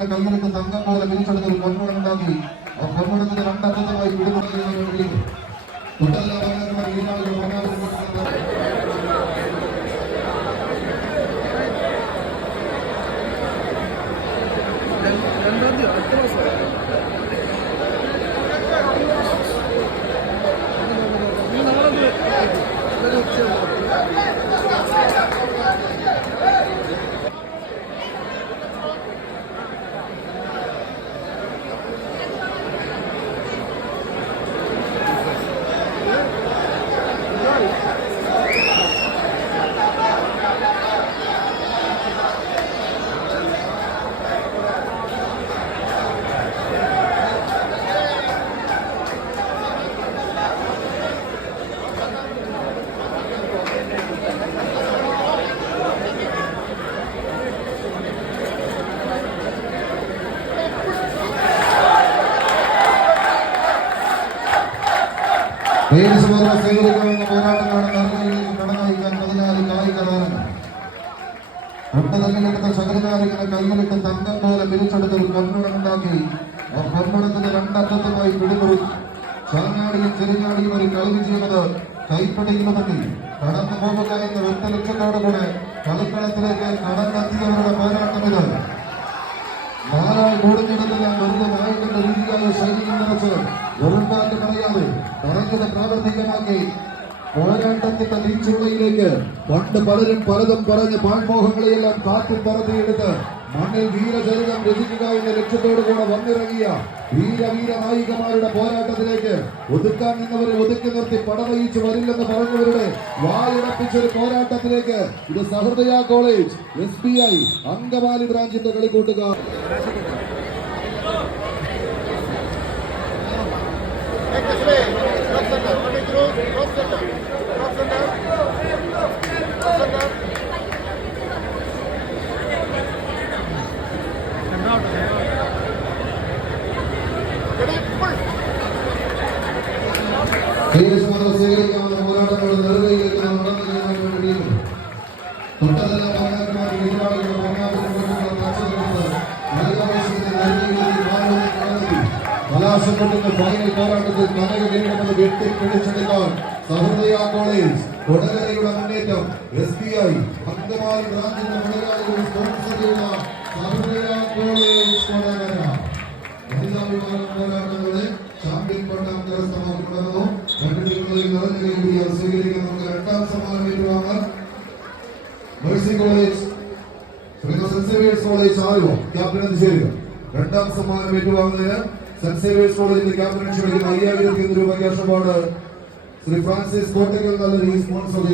കൈയെടുത്ത് തങ്കം പോലെ പിരിച്ചെടുത്ത് പൊന്മുടമുണ്ടാക്കി ആ പൊന്മുടത്തിന്റെ രണ്ടറ്റത്തുമായി ഭരണാധികാരികൾ രണ്ടാം തീയതി അടുത്ത മാസം നാളെ ദേശീയപാത സ്വീകരിക്കണമെന്ന പോരാട്ടമാണ് നറുകയിലേക്ക് കടന്നയക്കാൻ പതിനാല് കായിക താരങ്ങൾ ഒട്ടതല്ലിലെടുത്ത ശകരനാരികളെ കൈകളിട്ട് തങ്കം പോലെ പിരിച്ചെടുത്ത് ഒരു പൊന്മുടത്തിന്റെ രണ്ടറ്റത്തുമായി പിടിമുറി. ചാങ്ങാടിയും ചെറിഞ്ഞാടിയും ഒരു കളി വിജയമത് കൈപ്പടിയിലുമെങ്കിൽ കടന്നു പോകുക എന്ന ഒറ്റ ലക്ഷ്യത്തോടുകൂടെ കളിക്കളത്തിലേക്ക് കടന്നെത്തിയവരുടെ പോരാട്ടം ഇത്. പറഞ്ഞത് പ്രാവർത്തികമാക്കി പോരാട്ടത്തിന്റെ തിരിച്ചുള്ളയിലേക്ക് പണ്ട് പലരും പലതും പറഞ്ഞ് പാൻമോഹങ്ങളെയെല്ലാം കാത്തു പറത്തിയെടുത്ത് മണ്ണിൽ വീരചരിതം രചിക്കുക എന്ന ലക്ഷ്യത്തോടുകൂടെ വന്നിറങ്ങിയ വീരവീര നായികമാരുടെ പോരാട്ടത്തിലേക്ക് ഒതുക്കാൻ നിന്നവരെ ഒതുക്കി നിർത്തി പടവയിച്ചു വരില്ലെന്ന് പറഞ്ഞവരുടെ വായുറപ്പിച്ചൊരു പോരാട്ടത്തിലേക്ക് ഇത് Sahrudaya college S B I Angamaly ബ്രാഞ്ചിന്റെ കളിക്കൂട്ടുകാർ. Thank this ധീരസ്മരണ സ്വീകരിക്കാവുന്ന പോരാട്ടങ്ങൾ നെറുകയിലേക്ക് നാം നടന്നു കഴിഞ്ഞാൽ വേണ്ടിയിരിക്കുന്നു തൊട്ടതെല്ലാം ഭരണകർമാർ എതിരാളികളുടെ ഭരണാധികാരികളുടെ തടസ്സമെടുത്ത് നാലാവശ്യത്തിന്റെ നെറുകയിലേക്ക് മാറുമെന്ന് കണ്ടെത്തി. കലാശക്കൊണ്ടിന്റെ ഫൈനൽ പോരാട്ടത്തിൽ കനക നേരിടുന്നത് വെട്ടിപ്പിടിച്ചെടുക്കാൻ സഹൃദയ കോളേജ് കൊടകരയുടെ മുന്നേറ്റം S B I Angamaly sponsor ചെയ്യുന്ന സഹൃദയ കോളേജ് കൊടകര. നിറഞ്ഞ കൈപിടിയാൽ സ്വീകരിക്കുന്ന രണ്ടാം സമ്മാനം ഏറ്റുവാങ്ങാൻ Mercy college saint Xavier's college Aluva captain ചേരുക. രണ്ടാം സമ്മാനം ഏറ്റുവാങ്ങുന്നതിന് സെന്റ് സേവിയേഴ്സ് കോളേജിന്റെ ക്യാപ്റ്റൻ ക്ഷണിക്കുന്ന അയ്യായിരത്തി ഒന്ന് രൂപ ശ്രീ ഫ്രാൻസിസ് കോട്ടയ്ക്കൽ നല്ല സ്പോൺസർ